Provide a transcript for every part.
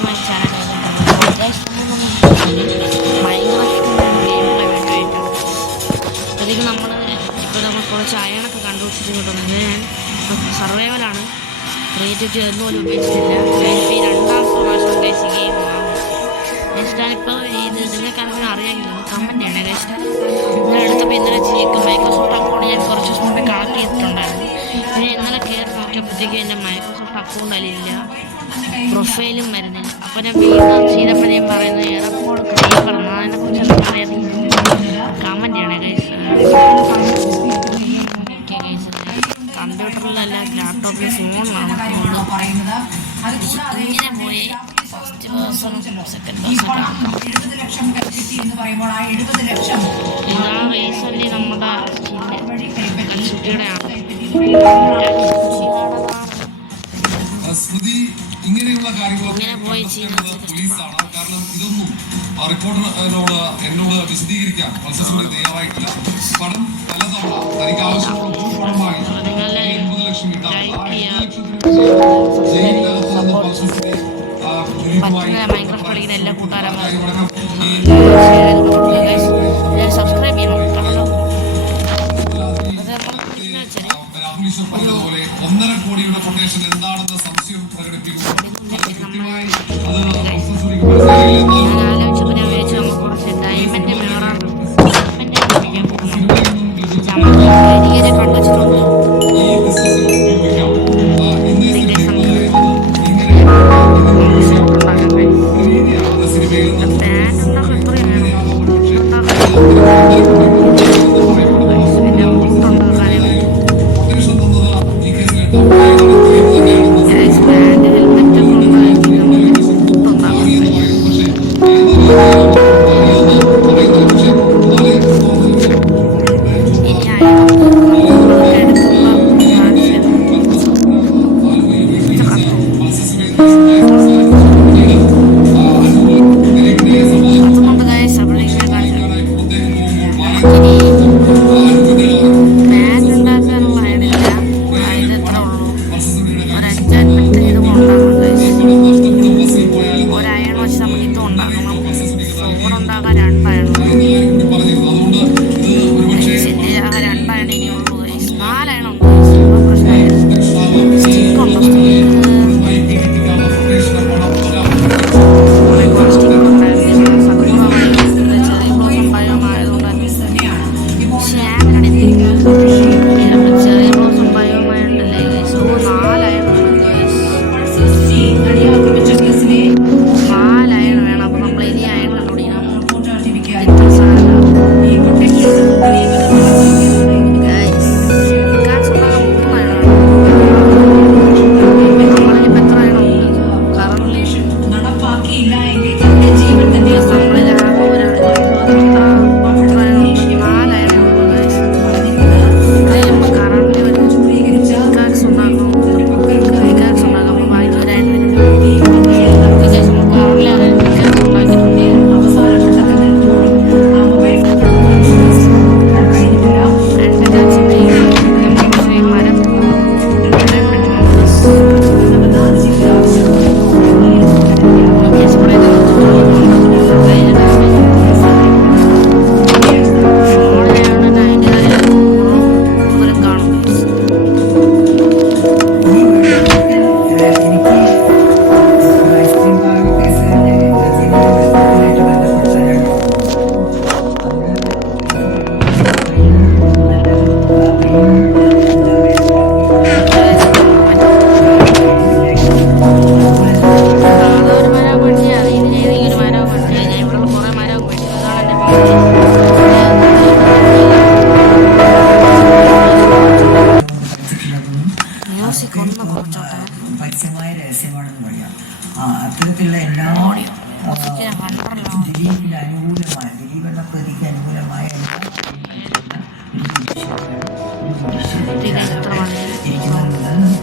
To my channel. അതിൽ നമ്മൾ ഇപ്പോൾ നമ്മൾ കുറച്ച് അയണൊക്കെ കണ്ടുപിടിച്ചിട്ട് കൊണ്ടുവന്നത് ഞാൻ സർവൈവലാണ്. ക്രിയേറ്റിവിറ്റി ഒന്നും പോലും ഉപയോഗിച്ചിട്ടില്ല. ഞാനിപ്പോൾ ഈ രണ്ടാമത്തെ പ്രാവശ്യം ഗൈസ് ഗെയിം ഞാനിപ്പോൾ നിങ്ങൾക്കാണെങ്കിൽ അറിയാമെങ്കിൽ കമൻറ്റ് ചെയ്യണേ ഗൈസ്. ഇന്നലെ എടുത്തപ്പോൾ ഇന്നലെ മൈക്രോസോഫ്റ്റ് അക്കൗണ്ട് ഞാൻ കുറച്ച് ദിവസം മുമ്പ് കണക്ട് ചെയ്തിട്ടുണ്ടായിരുന്നു. പിന്നെ ഇന്നലെ കയറി നോക്കിയപ്പോഴത്തേക്ക് എൻ്റെ മൈക്രോസോഫ്റ്റ് അക്കൗണ്ട് അതിലില്ല, പ്രൊഫൈലും വരുന്നില്ല. അപ്പോൾ ഞാൻ വീണ്ടും ചെയ്തപ്പോൾ ഞാൻ പറയുന്നത് എയർപോർട്ട് ക്രീപ്പർ അതിനെക്കുറിച്ച് എന്താ പറയുന്നത് കമൻറ്റ് ചെയ്യണേ ഗൈസ്. ഓക്കെ ഗൈസ്, കമ്പ്യൂട്ടറിലല്ല ലാപ്ടോപ്പിൽ ഫോണിലാണ് ഇങ്ങനെ പോയി ഫസ്റ്റ് പേഴ്സൺ സെക്കൻഡ് പേഴ്സൺ. ഇതാണ് റീസെൻ്റ് നമ്മുടെ കൺസുട്ടിയുടെയാണ്. ഇങ്ങനെയുള്ള കാര്യങ്ങളൊക്കെ പോലീസാണ്. കാരണം ഇതൊന്നും റിപ്പോർട്ടറിനോട് എന്നോട് വിശദീകരിക്കാൻ മത്സരസമിതി തയ്യാറായിട്ടില്ല. പണം പലതവണ തനിക്ക് ആവശ്യമുള്ള ഭൂപടമായി 80 ലക്ഷം എല്ലാ കൂട്ടുകാരും സബ്സ്ക്രൈബ് ചെയ്യണം. പറഞ്ഞതുപോലെ 1.5 കോടിയുടെ കൊട്ടേഷൻ എന്താണെന്ന സംശയം പ്രകടിപ്പിക്കുന്നു. പരസ്യമായ രഹസ്യമാണെന്ന് പറയാം. അത്തരത്തിലുള്ള എല്ലാ ദിലീപിന് അനുകൂലമായ ദിലീപ് എന്ന പ്രതിക്ക് അനുകൂലമായ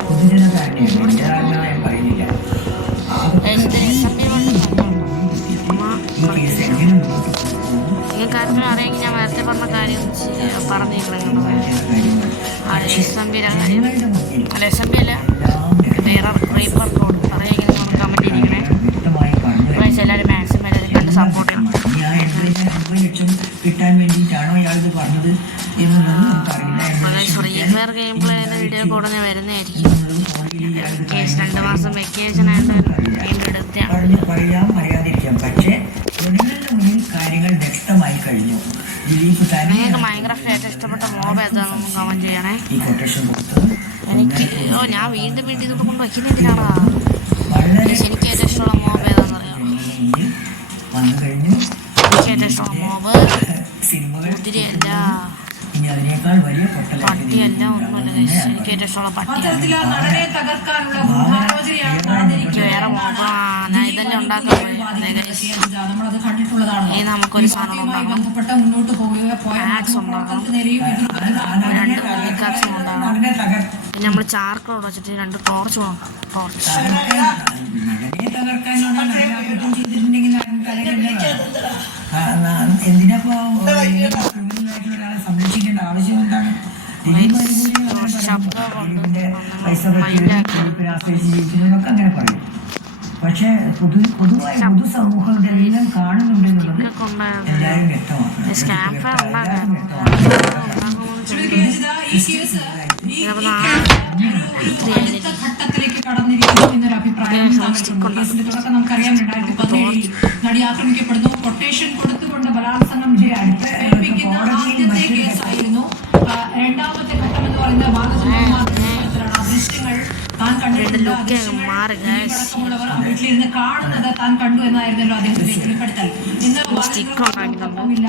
പൊതുജനധാരണയാണ്. എന്റെ ധാരണ ഞാൻ പറയുന്നില്ല. ഈ കേസ് എങ്ങനെ മുന്നോട്ട് നിങ്ങൾക്ക് അറിയാമെങ്കിൽ ഞാൻ നേരത്തെ പറഞ്ഞ കാര്യം പറഞ്ഞിരിക്കണം. അല്ല എസ് എം പി അല്ല വേറെ റീപ്പർ കോഡ് അറിയാമെങ്കിൽ നമ്മൾ കമൻറ്റ് ചെയ്തിരിക്കണേ. സപ്പോർട്ട് ചെയ്യണം. ഇനി ആ 80 ലക്ഷം കിട്ടാൻ വേണ്ടിയിട്ടാണോ ഇയാൾ ഇത് പറഞ്ഞത് എന്നൊന്നും നമുക്കറിയില്ല. ഫ്രീ ഫയർ ഗെയിം പ്ലേയുടെ വീഡിയോ ഉടനെ വരുന്നതായിരിക്കും. 2 മാസം വെക്കേഷൻ ആയിട്ട് വീണ്ടെടുത്താണ് പറയാം പറയാതിരിക്കാം. പക്ഷേ ജനങ്ങളുടെ മുന്നിൽ കാര്യങ്ങൾ വ്യക്തമായി കഴിഞ്ഞു. ദിലീപ് നിങ്ങൾക്ക് മൈൻക്രാഫ്റ്റ് ഏറ്റവും ഇഷ്ടപ്പെട്ട മോബ് ഏതാണെന്ന് കമന്റ് ചെയ്യണേ. ഈ കൊട്ടേഷൻ കൊടുത്തത് എനിക്ക് ഞാൻ വീണ്ടും ഇതൊക്കെ കൊണ്ട് വയ്ക്കുന്നില്ലാണോ. വളരെ എനിക്ക് ഏറ്റവും ഇഷ്ടമുള്ള മോബ് ഏതാണെന്ന് അറിയാം. മുന്നിൽ വന്നു കഴിഞ്ഞു. എനിക്ക് ഏറ്റവും ഇഷ്ടമുള്ള മോബ് സിനിമകൾ കുതിരയല്ല, ഇനി അതിനേക്കാൾ വലിയ പട്ടിയല്ല, ഒന്നുമില്ല. എനിക്ക് ഏറ്റവും ഇഷ്ടമുള്ള പട്ടിയാണ്. എനിക്ക് വേറെ മോബ് ഞാൻ ഇതെല്ലാം ഉണ്ടാക്കാൻ ഇനി നമുക്കൊരു സാധനം ഉണ്ടാകണം. ആക്സ് ഉണ്ടാകണം, 2 പിക്കാക്സും ഉണ്ടാകണം. പിന്നെ നമ്മൾ ചാർക്കോട് വെച്ചിട്ട് 2 ടോർച്ച് വേണം. ടോർച്ച് എന്തിനാപ്പോ ഒരാളെ സംരക്ഷിക്കേണ്ട ആവശ്യം എന്താണ്? പൈസ പറ്റിപ്പിനെ ആശ്രയിച്ച് ജീവിക്കുന്നതൊക്കെ അങ്ങനെ പറയും. പക്ഷെ പൊതുവായി പൊതുസമൂഹം ഇതെല്ലാം കാണുന്നുണ്ടെന്നുള്ളത് എല്ലാവരും വ്യക്തമാക്കണം. ഘട്ടത്തിലേക്ക് കടന്നിരിക്കുന്നു എന്നൊരു അഭിപ്രായം നമുക്കറിയാം. 2017 നടി ആക്രമിക്കപ്പെടുന്നു. കൊട്ടേഷൻ കൊടുത്തുകൊണ്ട് ബലാത്സംഗം ചെയ്യാൻ പ്രേരിപ്പിക്കുന്ന ആദ്യത്തെ കേസായിരുന്നു. രണ്ടാമത്തെ ഘട്ടം എന്ന് പറയുന്ന ബാലചന്ദ്രകുമാർ ദൃശ്യങ്ങൾ താൻ കണ്ടിട്ടുണ്ട്. അടക്കമുള്ളവർ വീട്ടിലിരുന്ന് കാണുന്നത് താൻ കണ്ടു എന്നായിരുന്നല്ലോ അദ്ദേഹത്തിന്റെ വെളിപ്പെടുത്തൽ. ഇന്ന് ബാലചന്ദ്രകുമാറില്ല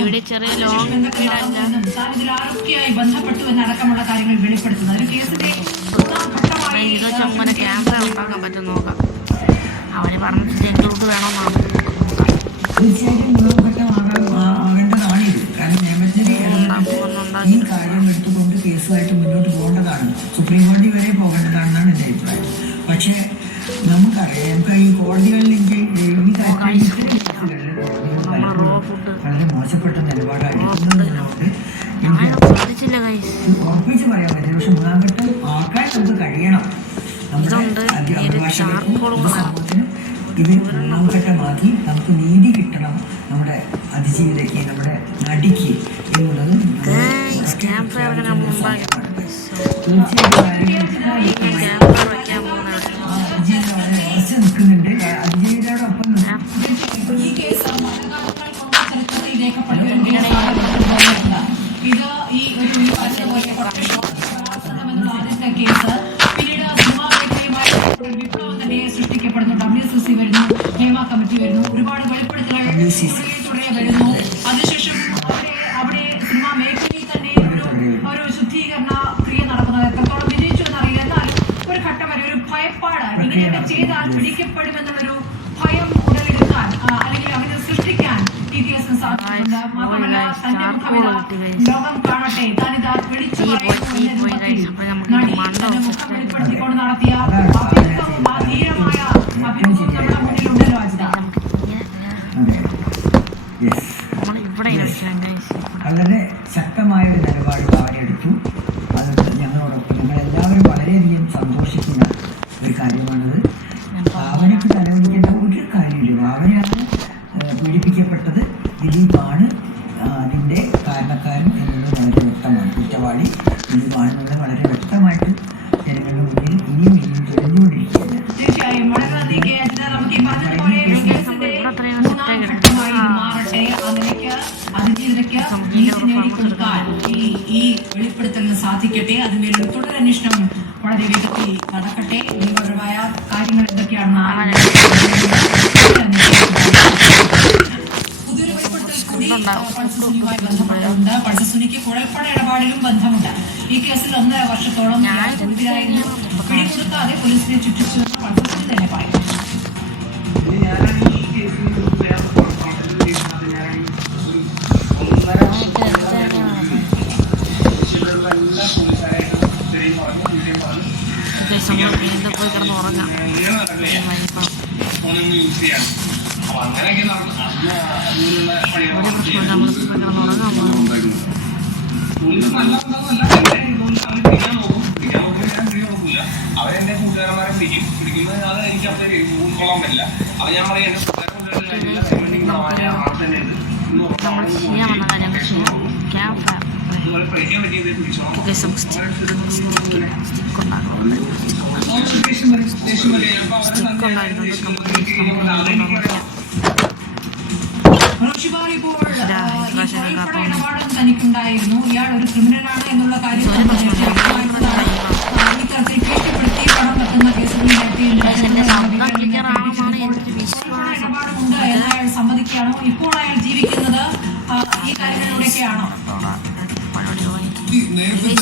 ഇവിടെ ചെറിയ ലോങ് ബന്ധപ്പെട്ടു എന്നടക്കമുള്ള കാര്യങ്ങൾ വെളിപ്പെടുത്തുന്നത് ഒരു കേസിന്റെ ചുമന ക്യാമറ ഉണ്ടാക്കാൻ പറ്റും നോക്കാം. അവര് പറഞ്ഞിട്ട് എങ്ങോട്ട് വേണമെന്നാണ്. തീർച്ചയായിട്ടും ആകേണ്ടതാണിത്. കാരണം നിയമത്തിന് ഈ കാര്യം എടുത്തുകൊണ്ട് കേസുമായിട്ട് മുന്നോട്ട് പോകേണ്ടതാണ്. സുപ്രീം കോടതി വരെ പോകേണ്ടതാണെന്നാണ് എൻ്റെ അഭിപ്രായം. പക്ഷേ നമുക്കറിയാം, നമുക്ക് ഈ കോടതികളിൽ ഈ വളരെ മോശപ്പെട്ട നിലപാടായിരിക്കുന്നതുകൊണ്ട് ഉറപ്പിച്ച് പറയാൻ പറ്റില്ല. പക്ഷെ 3ാം ഘട്ടം ആക്കാൻ നമുക്ക് കഴിയണം. നമ്മുടെ അഭിഭാഷകർക്കും സമൂഹത്തിനും ഇത് 3ാം ഘട്ടമാക്കി നമുക്ക് നീതി കിട്ടണം. നമ്മുടെ അതിജീവിതയ്ക്ക്, നമ്മുടെ നടിക്ക് എന്നുള്ളത് നിൽക്കുന്നുണ്ട്. അതിജീവിതയോടൊപ്പം ഈ കേസ് ചരിത്രത്തിൽ രേഖപ്പെടുത്തിയ ഇത് ഈ ഒരു ആദ്യത്തെ കേസ്. പിന്നീട് സിനിമാ മേഖലയുമായി വിപ്ലവം തന്നെ സൃഷ്ടിക്കപ്പെടുന്നു. WCC വരുന്നു, ഹേമ കമ്മിറ്റി വരുന്നു, ഒരുപാട് വെളിപ്പെടുത്തലുകൾ തുടരെ വരുന്നു. അതിനുശേഷം അവിടെ സിനിമാ മേഖലയിൽ തന്നെ ഒരു ശുദ്ധീകരണ ക്രിയ നടക്കുന്നത് എത്രത്തോളം വിജയിച്ചു എന്നറിയില്ല. എന്നാൽ ഒരു ഘട്ടം വരെ ഒരു ഭയപ്പാട്, ഇങ്ങനെയൊക്കെ ചെയ്താൽ പിടിക്കപ്പെടുമെന്നുള്ളൊരു ഭയം ഉടലെടുക്കാൻ അല്ലെങ്കിൽ അങ്ങനെ സൃഷ്ടിക്കാൻ ഈ കേസിന് സാധിച്ചിട്ടുണ്ട്. മാത്രമല്ല തന്റെ മുഖമിതാ ലോകം കാണട്ടെ, താനിതാ വിളിച്ചു മുഖം വെളിപ്പെടുത്തിക്കൊണ്ട് നടത്തിയ അഭിമുഖവും ആ ധീരമായ അഭിമുഖം നമ്മുടെ മുന്നിലുണ്ടല്ലോ. വളരെ ശക്തമായ ഒരു നിലപാട് ഭാവനെടുത്തു. അത് ഞങ്ങളോടൊപ്പം ഞങ്ങളെല്ലാവരും വളരെയധികം സന്തോഷിക്കുന്ന ഒരു കാര്യമാണത്. ഭാവനയ്ക്ക് തലവലിക്കേണ്ട ഒരു കാര്യമില്ല. ഭാവനയാണ് പീഡിപ്പിക്കപ്പെട്ടത്. ദിലീപാണ് അതിൻ്റെ കാരണക്കാരൻ എന്നുള്ളത് വളരെ വ്യക്തമാണ്. കുറ്റവാളി ദിലീപാണെന്നുള്ളത് വളരെ വ്യക്തമായിട്ട് ജനങ്ങളുടെ മുന്നിൽ ഇനിയും തെളിഞ്ഞുകൊണ്ടിരിക്കുകയാണ്. തീർച്ചയായും വളരെയധികം നമുക്ക് ഈ പറഞ്ഞതുപോലെ മാറട്ടെ. അതിലേക്ക് അതിജീവിതയ്ക്ക് നേടിക്കൊടുക്കാൻ ഈ വെളിപ്പെടുത്തലിന് സാധിക്കട്ടെ. അതിന്മേലൊരു തുടരന്വേഷണം വളരെ വേഗത്തിൽ നടക്കട്ടെ. നിയമപരമായ കാര്യങ്ങൾ എന്തൊക്കെയാണെന്ന് പുതിയൊരു വെളിപ്പെടുത്തൽ കൂടി പൾസസുനിയുമായി ബന്ധപ്പെട്ടുണ്ട്. പൾസസുനിക്ക് കുഴൽപ്പണ ഇടപാടിലും ബന്ധമുണ്ട്. ഈ കേസിൽ 1.5 വർഷത്തോളം പിടികൊടുക്കാതെ പോലീസിനെ ചുറ്റിച്ചുവെന്ന് പൾസസുനി തന്നെ പറയുന്നു. വീണ്ടും പോയി കിടന്ന് ഉറങ്ങാം. പറ്റില്ല. അപ്പൊ ഞാൻ പറയുന്നത് നമ്മൾ ചെയ്യാമെന്ന കാര്യം ക്യാമ്പ് സ്റ്റിക്ക് റോഷിബാർ ഇപ്പോൾ ഇടപാടും തനിക്കുണ്ടായിരുന്നു. ഇയാൾ ഒരു ക്രിമിനലാണ് എന്നുള്ള കാര്യം ഇത്തരത്തിൽ ഭീഷണിപ്പെടുത്തി പണം തട്ടുന്ന കേസുകളിൽ ഇടപാടുമുണ്ട് എന്ന് അയാൾ സമ്മതിക്കുകയാണോ? ഇപ്പോൾ അയാൾ ജീവിക്കുന്നത് ഈ കാര്യങ്ങളിലൂടെയൊക്കെയാണോ? നേരത്തെ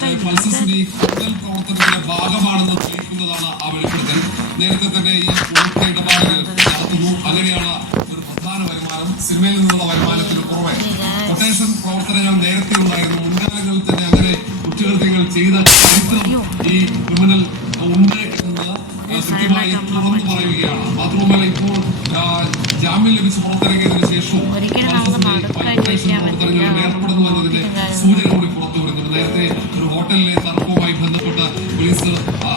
തന്നെ പൾസസിന്റെ ക്രിമിനൽ പ്രവർത്തനത്തിന്റെ ഭാഗമാണെന്ന് തെളിയിക്കുന്നതാണ് ആ വെളിപ്പെടുത്തൽ. നേരത്തെ തന്നെ ഈ കോഴത്തെ ഇടപാടുകൾ നടത്തുന്നു. അങ്ങനെയാണ് ഒരു പ്രധാന വരുമാനം. സിനിമയിൽ നിന്നുള്ള വരുമാനത്തിന് പുറമെ കൊട്ടേഷൻ പ്രവർത്തനങ്ങൾ നേരത്തെ ഉണ്ടായിരുന്നു. മുൻകാലങ്ങളിൽ തന്നെ അങ്ങനെ കുറ്റകൃത്യങ്ങൾ ചെയ്ത ചരിത്രം ഈ ക്രിമിനൽ ഉണ്ട് എന്ന് കൃത്യമായി തുറന്നു പറയുകയാണ്. മാത്രവുമല്ല ഇപ്പോൾ ജാമ്യം ലഭിച്ച് പുറത്തിറങ്ങിയതിനു ശേഷവും പ്രവർത്തനങ്ങളിൽ ഏർപ്പെടുന്നു എന്നതിന്റെ സൂചന കൂടി പുറത്തു വരുന്നുണ്ട്. നേരത്തെ ഒരു ഹോട്ടലിലെ തർക്കവുമായി ബന്ധപ്പെട്ട് പോലീസ്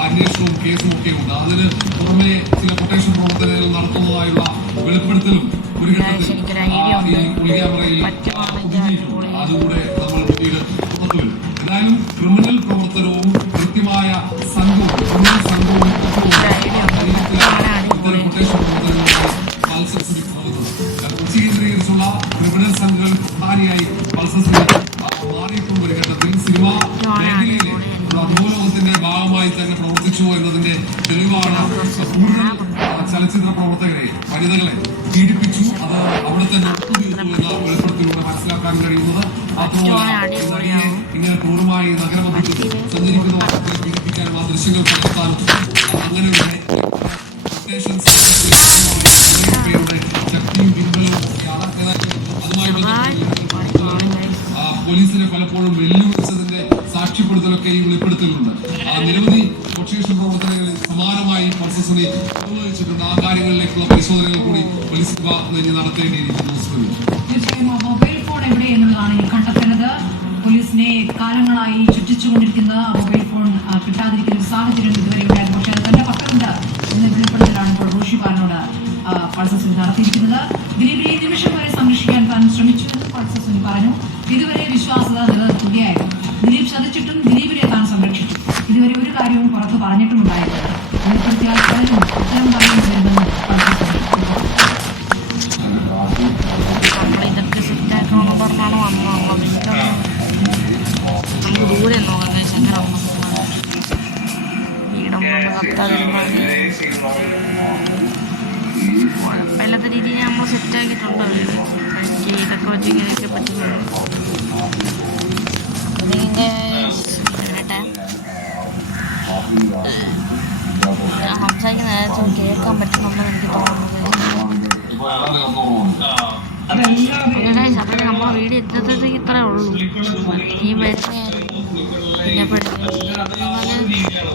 അന്വേഷണവും കേസും ഒക്കെ ഉണ്ട്. അതിന് പുറമെ ചില കൊട്ടേഷൻ പ്രവർത്തനങ്ങൾ നടത്തുന്നതായുള്ള വെളിപ്പെടുത്തലും ഒരു ഘട്ടത്തിൽ ഈ ഒളിക്യാമറയിൽ അതുകൂടെ നമ്മൾ പിന്നീട് പുറത്തു വരും. എന്തായാലും ക്രിമിനൽ പ്രവർത്തനവും കൃത്യമായ സംഘവും ക്രിമിനൽ സംഘവും ഇത്തരം കൊട്ടേഷൻ പ്രവർത്തനങ്ങളുമായി പൾസസിൽ പോകുന്നത്. കൊച്ചി കേന്ദ്രീകരിച്ചുള്ള ക്രിമിനൽ സംഘങ്ങൾ പ്രധാനിയായി പൾസസിൽ മാറിയിട്ടുള്ള ഒരു ഘട്ടത്തിൽ സിനിമാ മേഖലയിലെ അധോലോകത്തിന്റെ ഭാഗമായി തന്നെ പ്രവർത്തിച്ചു എന്നതിന്റെ തെളിവാണ് കൂടുതൽ ചലച്ചിത്ര പ്രവർത്തകരെ വനിതകളെ പീഡിപ്പിച്ചു. അത് അവിടെ തന്നെ ഒത്തുതീർത്തു എന്ന വെളിപ്പെടുത്തലിലൂടെ മനസ്സിലാക്കാൻ കഴിയുന്നത്. മാത്രമല്ല ഇങ്ങനെ ക്രൂരമായി നഗരമധ്യത്തിൽ സഞ്ചരിക്കുന്ന വാഹനത്തെ പീഡിപ്പിക്കാനും ആ ദൃശ്യങ്ങൾ പകർത്താനും അങ്ങനെയുള്ള ശക്തിയും പിൻബലവും ഒക്കെയാണ്. അതുമായി പോലീസിനെ പലപ്പോഴും വെല്ലുവിളിച്ചതിന്റെ സാക്ഷ്യപ്പെടുത്തലൊക്കെ ഈ വെളിപ്പെടുത്തലുണ്ട്. നിരവധി കൊട്ടേഷൻ പ്രവർത്തനങ്ങളിൽ സമാനമായി പൾസസിനെ ഉപയോഗിച്ചിട്ടുണ്ട്. ആ കാര്യങ്ങളിലേക്കുള്ള പരിശോധനകൾ കൂടി പോലീസ് വിഭാഗം നടത്തേണ്ടിയിരിക്കുന്നു. തീർച്ചയായും മൊബൈൽ ഫോൺ എവിടെ എന്നുള്ളതാണ് ഈ കണ്ടെത്തുന്നത്. പോലീസിനെ കാലങ്ങളായി ചുറ്റിച്ചുകൊണ്ടിരിക്കുന്ന മൊബൈൽ ഫോൺ കിട്ടാതിരിക്കുന്ന സാഹചര്യം ഇതുവരെ ഉണ്ടായിരുന്നു. പക്ഷേ അത് തന്നെ പക്കലുണ്ട് എന്ന വെളിപ്പെടുത്തലാണ് ഇപ്പോൾ റോഷിബാറിനോട് പൾസസിൽ നടത്തിയിരിക്കുന്നത്. ദിലീപിനെ ഈ നിമിഷം വരെ സംരക്ഷിക്കാൻ താൻ ശ്രമിച്ചുവെന്ന് പൾസസിന് പറഞ്ഞു. ഇതുവരെ വിശ്വാസത നിലനിർത്തുകയായിരുന്നു. ദിലീപ് ചതിച്ചിട്ടും ദിലീപിനെ താൻ സംരക്ഷിച്ചു. ഇതുവരെ ഒരു കാര്യവും പുറത്ത് പറഞ്ഞിട്ടുമുണ്ടായിരുന്നു. വെളിപ്പെടുത്തിയാൽ പലരും ഉത്തരം പറയേണ്ടി വരുമെന്ന് ഇതൊക്കെ സെറ്റാക്കണമെന്ന് പറഞ്ഞാണ് വന്നത്. നമുക്ക് ദൂരെ നോക്കാം ശങ്കര വീടൊന്നും കത്താതിരുന്നാൽ കുഴപ്പമില്ലാത്ത രീതിയിൽ നമ്മൾ സെറ്റാക്കിയിട്ടുണ്ട്. ഇതൊക്കെ വെച്ച് ഇങ്ങനെയൊക്കെ പറ്റുന്നുണ്ട്. ഇതിൻ്റെ സംസാരിക്കുന്ന കേൾക്കാൻ പറ്റുന്നുണ്ടെന്ന് എനിക്ക് തോന്നുന്നത്. അപ്പോൾ നമ്മൾ വീഡിയോ എത്തുന്നതിലേക്ക് ഇത്രേ ഉള്ളൂ. ഈ വരുന്ന നിങ്ങൾ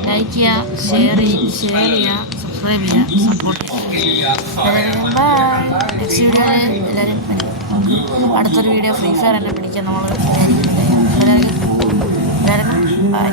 ലൈക്ക് ചെയ്യുക, ഷെയർ ചെയ്യുക, സബ്സ്ക്രൈബ് ചെയ്യുക, സപ്പോർട്ട് ചെയ്യുക. നെക്സ്റ്റ് വീഡിയോയിൽ എല്ലാവരും അടുത്തൊരു വീഡിയോ ഫ്രീ ഫയർ തന്നെ പിടിക്കാൻ നമ്മൾ എല്ലാവരും ബൈ.